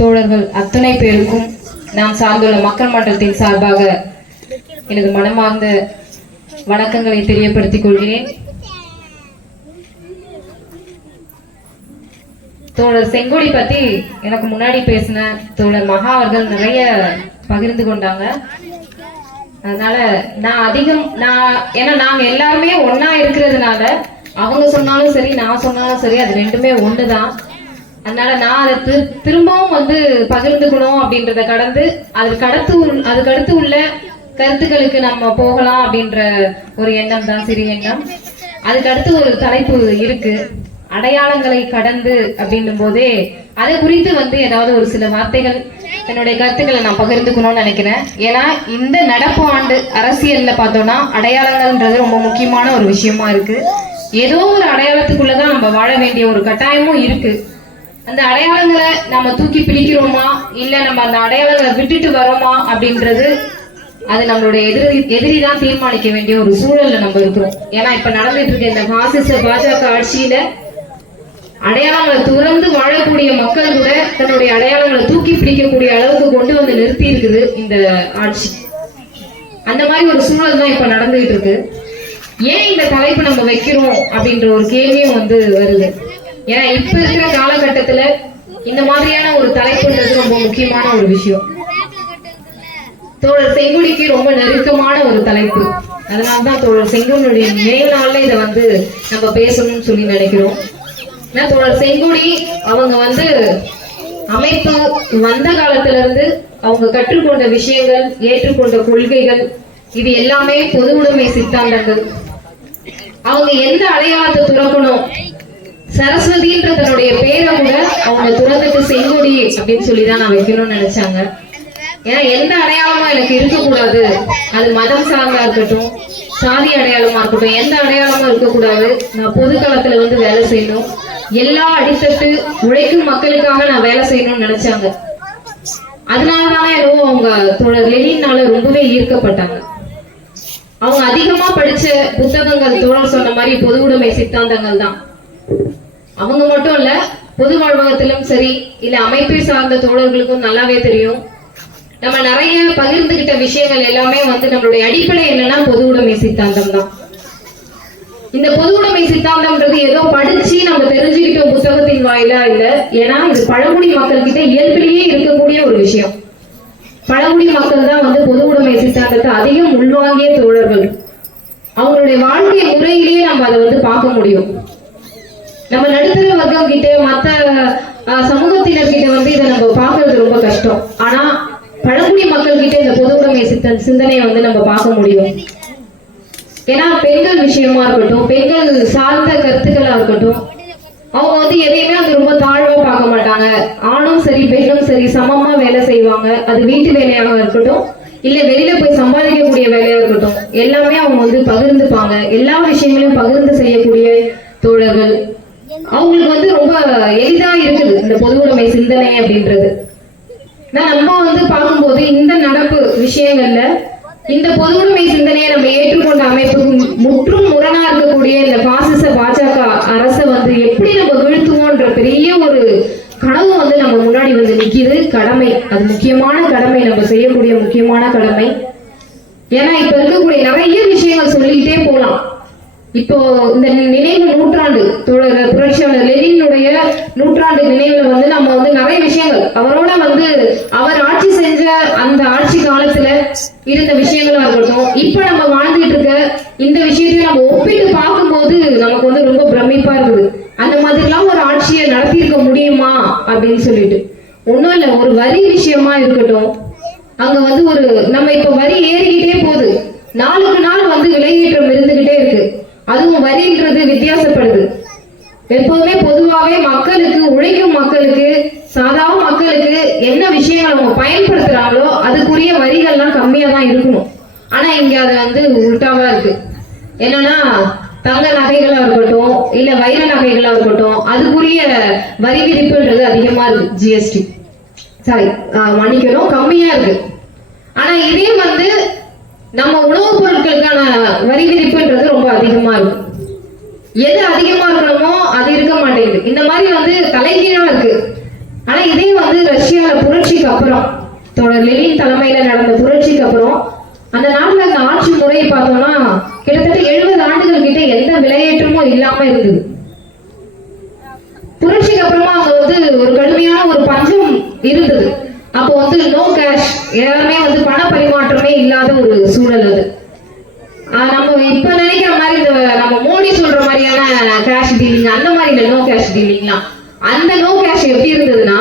தோழர்கள் அத்தனை பேருக்கும் நாம் சார்ந்துள்ள மக்கள் மன்றத்தின் சார்பாக எனது மனமார்ந்த வணக்கங்களை தெரியப்படுத்திக் கொள்கிறேன். தோழர் செங்கோடி பத்தி எனக்கு முன்னாடி பேசின தோழர் மகா அவர்கள் நிறைய பகிர்ந்து கொண்டாங்க. அதனால ஏன்னா நாங்க எல்லாருமே ஒன்னா இருக்கிறதுனால அவங்க சொன்னாலும் சரி நான் சொன்னாலும் சரி அது ரெண்டுமே ஒண்ணுதான். அதனால நான் அதை திரும்பவும் பகிர்ந்துக்கணும் அப்படின்றத கடந்து அதுக்கடுத்து உள்ள கருத்துக்களுக்கு நம்ம போகலாம் அப்படின்ற ஒரு எண்ணம் தான், சிறிய எண்ணம். அதுக்கடுத்து ஒரு தலைப்பு இருக்கு, அடையாளங்களை கடந்து அப்படின்னும் போதே அதை குறித்து ஏதாவது ஒரு சில வார்த்தைகள் என்னுடைய கருத்துக்களை நான் பகிர்ந்துக்கணும்னு நினைக்கிறேன். ஏன்னா இந்த நடப்பு ஆண்டு அரசியல்ல பார்த்தோம்னா அடையாளங்கள்ன்றது ரொம்ப முக்கியமான ஒரு விஷயமா இருக்கு. ஏதோ ஒரு அடையாளத்துக்குள்ளதான் நம்ம வாழ வேண்டிய ஒரு கட்டாயமும் இருக்கு. அந்த அடையாளங்களை நம்ம தூக்கி பிடிக்கிறோமா இல்ல நம்ம அந்த அடையாளங்களை விட்டுட்டு வரோமா அப்படின்றது அது நம்மளுடைய எதிரிதான் தீர்மானிக்க வேண்டிய ஒரு சூழல்ல நம்ம இருக்கிறோம். ஏன்னா இப்ப நடந்துட்டு இருக்க இந்த பாசிச பாஜக ஆட்சியில அடையாளங்களை துறந்து வாழக்கூடிய மக்கள் கூட தன்னுடைய அடையாளங்களை தூக்கி பிடிக்கக்கூடிய அளவுக்கு கொண்டு வந்து நிறுத்தி இருக்குது இந்த ஆட்சி. அந்த மாதிரி ஒரு சூழல் தான் இப்ப நடந்துகிட்டு இருக்கு. ஏன் இந்த தலைப்பு நம்ம வைக்கிறோம் அப்படின்ற ஒரு கேள்வியும் வருது. ஏன்னா இப்ப இருக்கிற காலகட்டத்துல இந்த மாதிரியான ஒரு தலைப்புன்றது ரொம்ப முக்கியமான ஒரு விஷயம். தோழர் செங்கோடிக்கு ரொம்ப நெருக்கமான ஒரு தலைப்பு. அதனால்தான் தோழர் செங்கோடியுடைய நினைவு நாள்ல இதை நம்ம பேசணும்னு சொல்லி நினைக்கிறோம். தோழர் செங்கோடி அவங்க அமைப்பு வந்த காலத்துல இருந்து அவங்க கற்றுக்கொண்ட விஷயங்கள், ஏற்றுக்கொண்ட கொள்கைகள், இது எல்லாமே பொது உடைமை சித்தாந்தங்கள். அவங்க எந்த அடையாளத்தை துறக்கணும், சரஸ்வதின்ற தன்னுடைய பேரை கூட அவங்க துறந்துட்டு செங்கோடி அப்படின்னு சொல்லிதான் நான் வைக்கணும்னு நினைச்சாங்க. ஏன்னா எந்த அடையாளமா எனக்கு இருக்கக்கூடாது, அது மதம் சார்ந்தா இருக்கட்டும், சாதி அடையாளமா இருக்கட்டும், எந்த அடையாளமா இருக்கக்கூடாது. நான் பொது களத்துல வேலை செய்யணும், எல்லா அடித்தட்டு உழைக்கும் மக்களுக்காக நான் வேலை செய்யணும்னு நினைச்சாங்க. அதனாலதான் என்னவோ அவங்க தோழர் லெனின்னால ரொம்பவே ஈர்க்கப்பட்டாங்க. அவங்க அதிகமா படிச்ச புத்தகங்கள் தோழர் சொன்ன மாதிரி பொது உடைமை சித்தாந்தங்கள் தான். அவங்க மட்டும் இல்ல, பொது வாழ்வகத்திலும் சரி இல்ல அமைப்பை சார்ந்த தோழர்களுக்கும் நல்லாவே தெரியும். நம்ம நிறைய பகிர்ந்துகிட்ட விஷயங்கள் எல்லாமே நம்மளுடைய அடிப்படை என்னன்னா பொது உடைமை சித்தாந்தம் தான். இந்த பொது உடைமை சித்தாந்தம்ன்றது ஏதோ படிச்சு நம்ம தெரிஞ்சுக்கிட்டோம் புத்தகத்தின் வாயிலா இல்ல. ஏன்னா இது பழங்குடி மக்கள் கிட்ட இயல்பிலேயே இருக்கக்கூடிய ஒரு விஷயம். பழங்குடி மக்கள் தான் பொது உடைமை சித்தாந்தத்தை அதிகம் உள்வாங்கிய தோழர்கள். அவங்களுடைய வாழ்க்கை முறையிலேயே நம்ம அதை பார்க்க முடியும். நம்ம நடுத்தர வர்க்கம் கிட்ட மற்ற சமூகத்தினர்கிட்ட இதை நம்ம பார்க்கறது ரொம்ப கஷ்டம். ஆனா பழங்குடி மக்கள் கிட்ட இந்த பொது உடைமை சிந்தனையை நம்ம பார்க்க முடியும். ஏன்னா பெண்கள் விஷயமா இருக்கட்டும், பெண்கள் சார்ந்த கருத்துக்களா இருக்கட்டும், அவங்க எதையுமே ரொம்ப தாழ்வா பார்க்க மாட்டாங்க. ஆணும் சரி பெண்ணும் சரி சமமா வேலை செய்வாங்க. அது வீட்டு வேலையாக இருக்கட்டும் இல்ல வெளியில போய் சம்பாதிக்கக்கூடிய வேலையா இருக்கட்டும், எல்லாமே அவங்க பகிர்ந்துப்பாங்க. எல்லா விஷயங்களையும் பகிர்ந்து செய்யக்கூடிய தோழர்கள். அவங்களுக்கு ரொம்ப எளிதா இருக்குது இந்த பொது உடைமை சிந்தனை அப்படின்றது. நம்ம பார்க்கும்போது இந்த நடப்பு விஷயங்கள்ல இந்த பொது உடைமை சிந்தனையை நம்ம ஏற்றுக்கொண்ட அமைப்புக்கு முற்றும் முரணா இருக்கக்கூடிய இந்த பாசிச பாஜக அரசை எப்படி நம்ம வீழ்த்துவோன்ற பெரிய ஒரு கனவு நம்ம முன்னாடி நிக்குது. கடமை, அது முக்கியமான கடமை, நம்ம செய்யக்கூடிய முக்கியமான கடமை. ஏன்னா இப்ப இருக்கக்கூடிய நிறைய விஷயங்கள் சொல்லிக்கிட்டே போலாம். இப்போ இந்த நினைவு நூற்றாண்டு தோழர் புரட்சியாளர் லெனினுடைய நூற்றாண்டு நினைவுல நம்ம நிறைய விஷயங்கள் அவரோட அவர் ஆட்சி செஞ்ச அந்த ஆட்சி காலத்துல இருந்த விஷயங்களா இருக்கட்டும், இப்ப நம்ம வாழ்ந்துட்டு இருக்க இந்த விஷயத்தையும் நம்ம ஒப்பிட்டு பார்க்கும்போது நமக்கு ரொம்ப பிரமிப்பா இருக்குது. அந்த மாதிரி எல்லாம் ஒரு ஆட்சியை நடத்தியிருக்க முடியுமா அப்படின்னு சொல்லிட்டு. ஒண்ணும் இல்ல, ஒரு வரி விஷயமா இருக்கட்டும், அங்க ஒரு நம்ம இப்ப வரி ஏறிக்கிட்டே போகுது. நாளுக்கு நாள் விலையேற்றம் இருந்துகிட்டே இருக்கு. அதுவும் வரின்றது வித்தியாசப்படுது. எப்போதுமே பொதுவாகவே மக்களுக்கு, உழைக்கும் மக்களுக்கு, சாதாரண மக்களுக்கு என்ன விஷயங்கள் அவங்க பயன்படுத்துறாங்களோ அதுக்குரிய வரிகள்லாம் கம்மியா தான் இருக்கணும். ஆனா இங்க அது உள்டாவா இருக்கு. என்னன்னா தங்க நகைகளா இருக்கட்டும் இல்ல வைர நகைகளா இருக்கட்டும், அதுக்குரிய வரி விதிப்புன்றது அதிகமா இருக்கு. ஜிஎஸ்டி மன்னிக்கணும், கம்மியா இருக்கு. ஆனா இதே நம்ம உணவுப் பொருட்களுக்கான வரி விதிப்புன்றது ரொம்ப அதிகமா இருக்கு. எது அதிகமா இருக்கணுமோ அது இருக்க மாட்டேங்குது. இந்த மாதிரி தலைகீழா இருக்கு. ஆனா இதே வந்து ரஷ்யால புரட்சிக்கு அப்புறம், தோழர் லெனின் தலைமையில நடந்த புரட்சிக்கு அப்புறம் அந்த நாட்டுல அந்த ஆட்சி முறையை பார்த்தோம்னா கிட்டத்தட்ட 70 ஆண்டுகள் கிட்ட எந்த விலையேற்றமும் இல்லாம இருந்தது. புரட்சிக்கு அப்புறமா அங்க வந்து ஒரு கடுமையான ஒரு பஞ்சம் இருந்தது. அப்போ வந்து நோ கேஷ், எல்லாமே வந்து பண பரிமாற்றமே இல்லாத ஒரு சூழல் அது. நம்ம இப்ப நினைக்கிற மாதிரி இந்த நம்ம மோடி சொல்ற மாதிரியான கேஷ் டீலிங் அந்த மாதிரி இல்ல, நோ கேஷ் டீலிங்லாம். அந்த நோ கேஷ் எப்படி இருந்ததுன்னா,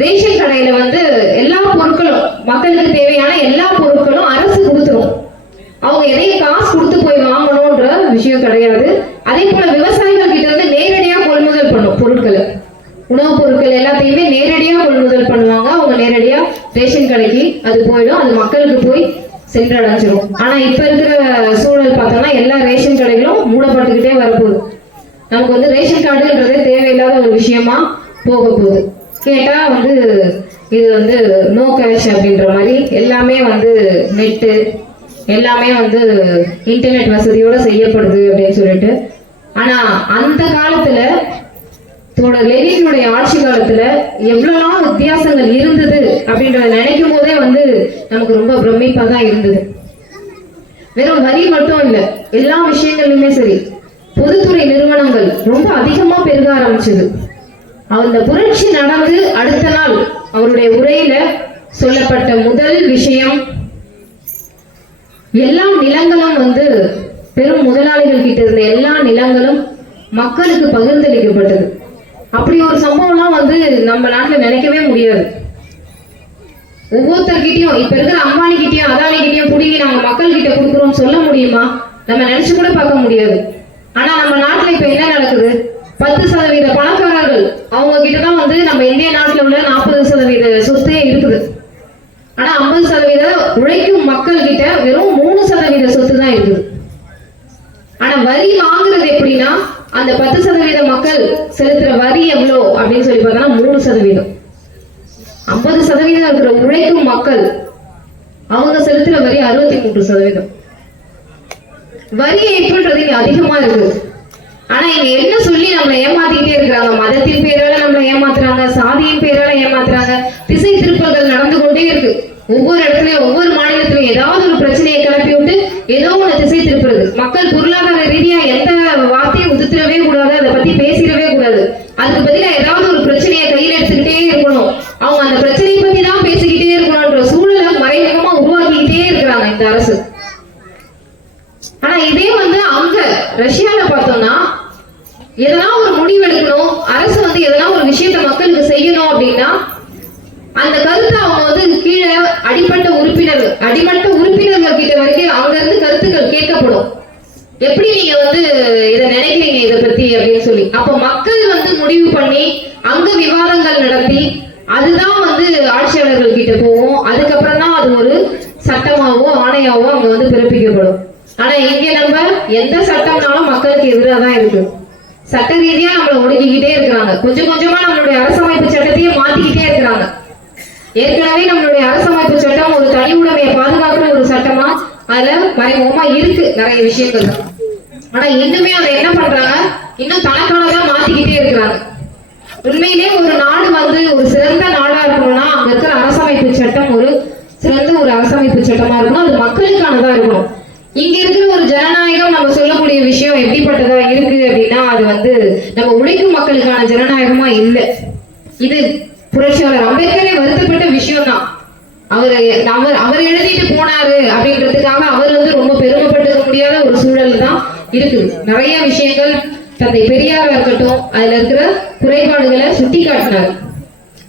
ரேஷன் கடையில வந்து எல்லா பொருட்களும், மக்களுக்கு தேவையான எல்லா பொருட்களும் அரசு கொடுத்துரும். அவங்க எதையும் காசு கொடுத்து போய் வாங்கணும்ன்ற விஷயம் கிடையாது. அதே போல விவசாயிகள் கிட்ட இருந்து நேரடியா கொள்முதல் பண்ணும் பொருட்களை, உணவுப் பொருட்கள் எல்லாத்தையுமே நேரடியா கொள்முதல் பண்ணுவாங்க. அவங்க நேரடியா ரேஷன் கடைக்கு அது போயிடும், அது மக்களுக்கு போய் சென்றடைஞ்சிடும். ஆனா இப்ப இருக்கிற சூழல் பார்த்தோம்னா எல்லா ரேஷன் கடைகளும் மூடப்பட்டுக்கிட்டே வரப்போகுது. நமக்கு வந்து ரேஷன் கார்டுன்றதே தேவையில்லாத ஒரு விஷயமா போக போகுது. கேட்டா வந்து இது வந்து நோ கேஷ் அப்படின்ற மாதிரி எல்லாமே வந்து நெட்டு எல்லாமே வந்து இன்டர்நெட் வசதியோட செய்யப்படுது அப்படின்னு சொல்லிட்டு. ஆனா அந்த காலத்துல தோழர் லெனினுடைய ஆட்சி காலத்துல எவ்வளவுலாம் வித்தியாசங்கள் இருந்தது அப்படின்றத நினைக்கும் போதே வந்து நமக்கு ரொம்ப பிரமிப்பா தான் இருந்தது. வெறும் வரி மட்டும் இல்ல, எல்லா விஷயங்கள்லயுமே சரி, பொதுத்துறை நிறுவனங்கள் ரொம்ப அதிகமா பெருக ஆரம்பிச்சது. அந்த புரட்சி நடந்து அடுத்த நாள் அவருடைய உரையில சொல்லப்பட்ட முதல் விஷயம், எல்லா நிலங்களும் வந்து பெரும் முதலாளிகள் கிட்ட இருந்த எல்லா நிலங்களும் மக்களுக்கு பகிர்ந்தளிக்கப்பட்டது. அப்படி ஒரு சம்பவம்லாம் வந்து நம்ம நாட்டுல நினைக்கவே முடியாது. ஒவ்வொருத்தர்கிட்டயும், இப்ப இருக்கிற அம்பானி கிட்டயும் அதானி கிட்டயும் புடிங்கி நாங்க மக்கள் கிட்ட கொடுக்குறோம் சொல்ல முடியுமா? நம்ம நினைச்சு கூட பார்க்க முடியாது. ஆனா நம்ம நாட்டுல இப்ப என்ன நடக்குது? 10% பணக்காரர்கள் அவங்க கிட்டதான் வந்து நம்ம இந்திய நாட்டுல உள்ள 40% சொத்தே இருக்குது. ஆனா 50% உழைக்கும் மக்கள் கிட்ட வெறும் 3% சொத்து தான் இருக்குது. ஆனா வரி வாங்குறது எப்படின்னா, அந்த 10% மக்கள் செலுத்துற வரி எவ்வளோ அப்படின்னு சொல்லி பார்த்தோம்னா 3%. 50% இருக்கிற உழைக்கும் மக்கள் அவங்க செலுத்துற வரி 63%. வரி ஏற்புன்றது இங்க அதிகமா இருக்கு. ஆனா இங்க என்ன சொல்லி நம்மளை ஏமாத்திக்கிட்டே இருக்கிறாங்க? மதத்தின் பேரால நம்மளை ஏமாத்துறாங்க, சாதியின் பேரால ஏமாத்துறாங்க, திசை திருப்பங்கள் நடந்து கொண்டே இருக்கு. ஒவ்வொரு இடத்துலயும் ஒவ்வொரு மாநிலத்திலும் ஏதாவது ஒரு பிரச்சனையை கிளப்பி விட்டு ஏதோ ஒண்ணு திசை திருப்புறது. மக்கள் பொருளாதார ரீதியா எந்த வார்த்தையும் உதிர்த்திடவே கூடாது, அதை பத்தி பேசிடவே கூடாது. அதுக்கு பதிலா ஏதாவது ஒரு பிரச்சனையை கையில எடுத்துக்கிட்டே இருக்கணும், அவங்க அந்த பிரச்சனையை பத்தி தான் பேசிக்கிட்டே இருக்கணும்ன்ற சூழலை மறைமுகமா உருவாக்கிக்கிட்டே இருக்கிறாங்க இந்த அரசு. ஆனா இதே வந்து அங்க ரஷ்யால பார்த்தோம்னா, எதனா ஒரு முடிவு எடுக்கணும், அரசு வந்து எதனா ஒரு விஷயத்த மக்களுக்கு செய்யணும் அப்படின்னா அந்த கருத்தை அவங்க வந்து கீழே அடிமட்ட உறுப்பினர்கள் கிட்ட வரைக்கும் அங்க இருந்து கருத்துக்கள் கேட்கப்படும். எப்படி நீங்க வந்து இதை நினைக்கிறீங்க இதை பத்தி அப்படின்னு சொல்லி. அப்ப மக்கள் வந்து முடிவு பண்ணி அங்க விவாதங்கள் நடத்தி அதுதான் வந்து ஆட்சியாளர்கள் கிட்ட போவோம். அதுக்கப்புறம் தான் அது ஒரு சட்டமாவோ ஆணையாவோ அங்க வந்து பிறப்பிக்கப்படும். ஆனா இங்க நம்ம எந்த சட்டம்னாலும் மக்களுக்கு எதிராக தான் இருக்கு. சட்ட ரீதியா நம்மளை ஒடுக்கிக்கிட்டே இருக்கிறாங்க. கொஞ்சம் கொஞ்சமா நம்மளுடைய அரசமைப்பு சட்டத்தையே மாத்திக்கிட்டே இருக்கிறாங்க. ஏற்கனவே நம்மளுடைய அரசமைப்பு சட்டம் ஒரு தனி உடைமையை பாதுகாக்கிற ஒரு சட்டமா அதுல மறைமுகமா இருக்கு நிறைய விஷயங்கள். ஆனா இன்னுமே அதை என்ன பண்றாங்க, இன்னும் தனக்கானதான் மாத்திக்கிட்டே இருக்கிறாங்க. உண்மையிலே ஒரு நாடு வந்து ஒரு சிறந்த நாடா இருக்கணும்னா அங்க இருக்கிற அரசமைப்பு சட்டம் ஒரு சிறந்த ஒரு அரசமைப்பு சட்டமா இருக்கணும், அது மக்களுக்கானதா இருக்கணும். இங்க இருக்கிற ஒரு ஜனநாயகம் நம்ம சொல்லக்கூடிய விஷயம் எப்படிப்பட்டதா இருக்கு அப்படின்னா, அது வந்து நம்ம உழைக்கும் மக்களுக்கான ஜனநாயகமா இல்லை. இது புரட்சியாளர் அம்பேத்கரே வருத்தப்பட்ட விஷயம் தான். அவர் எழுதிட்டு போனாரு அப்படின்றதுக்காக அவர் வந்து ரொம்ப பெருமைப்பட்டுக்க முடியாத ஒரு சூழல் தான் இருக்குது. நிறைய விஷயங்கள் தந்தை பெரியாரா இருக்கட்டும் அதுல இருக்கிற குறைபாடுகளை சுட்டி காட்டினார்.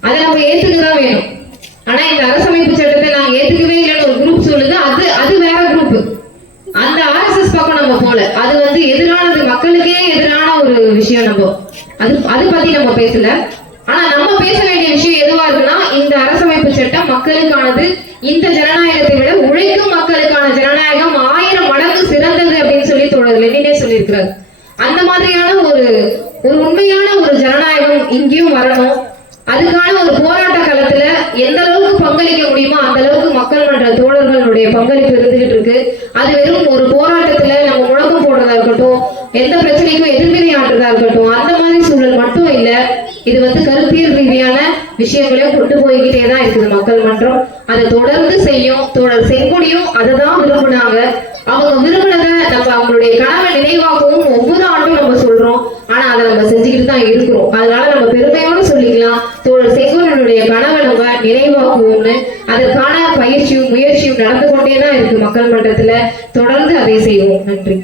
அதை நம்ம ஏத்துக்கதான் வேணும். ஆனா இந்த அரசமைப்பு சட்டத்தை நாங்க ஏத்துக்கவே இல்லைன்னு ஒரு குரூப் சொல்லுது, அது வேற குரூப். அந்த ஆர்எஸ்எஸ் பக்கம் நம்ம போல, அது வந்து எதிரானது, மக்களுக்கே எதிரான ஒரு விஷயம். நம்ம அது பத்தி நம்ம பேசல. ஆனா நம்ம பேச வேண்டிய விஷயம் எதுவா இருக்குன்னா, இந்த அரசமைப்பு சட்டம் மக்களுக்கானது. இந்த ஜனநாயகத்தை விட உழைக்கும் மக்களுக்கான ஜனநாயகம் 1000 மடங்கு சிறந்தது அப்படின்னு சொல்லி தோழர் லெனினே சொல்லியிருக்கிறார். அந்த மாதிரியான ஒரு உண்மையான ஒரு ஜனநாயகம் இங்கேயும் வரணும். அதுக்கான ஒரு போராட்ட காலத்துல எந்த அளவுக்கு பங்களிக்க முடியுமோ அந்த அளவுக்கு மக்கள் மன்ற தோழர்களுடைய பங்களிப்பு இருந்துகிட்டு இருக்கு. அது வெறும் ஒரு போராட்டத்துல நம்ம முழக்கம் போடுறதா இருக்கட்டும், எந்த பிரச்சனைக்கும் எதிர்வினை ஆற்றுறதா இருக்கட்டும், அந்த மாதிரி சூழல் மட்டும் இல்ல. இது வந்து கருத்தியல் ரீதியான போய்கிட்டே தான் இருக்குது மக்கள் மன்றம். அதை தொடர்ந்து செய்யும். தோழர் செங்கொடியும் அதை தான் விரும்பினாங்க. அவங்க விரும்பினதை நம்ம அவங்களுடைய கனவை நினைவாக்கவும் ஒவ்வொரு ஆண்டும் நம்ம சொல்றோம். ஆனா அதை நம்ம செஞ்சுக்கிட்டு தான் இருக்கிறோம். அதனால நம்ம பெருமையோடு சொல்லிக்கலாம், தோழர் செங்கோடியினுடைய கனவை நம்ம நினைவாக்குவோம்னு. அதற்கான பயிற்சியும் முயற்சியும் நடந்து கொண்டே தான் இருக்கு மக்கள் மன்றத்துல. தொடர்ந்து அதை செய்வோம். நன்றி.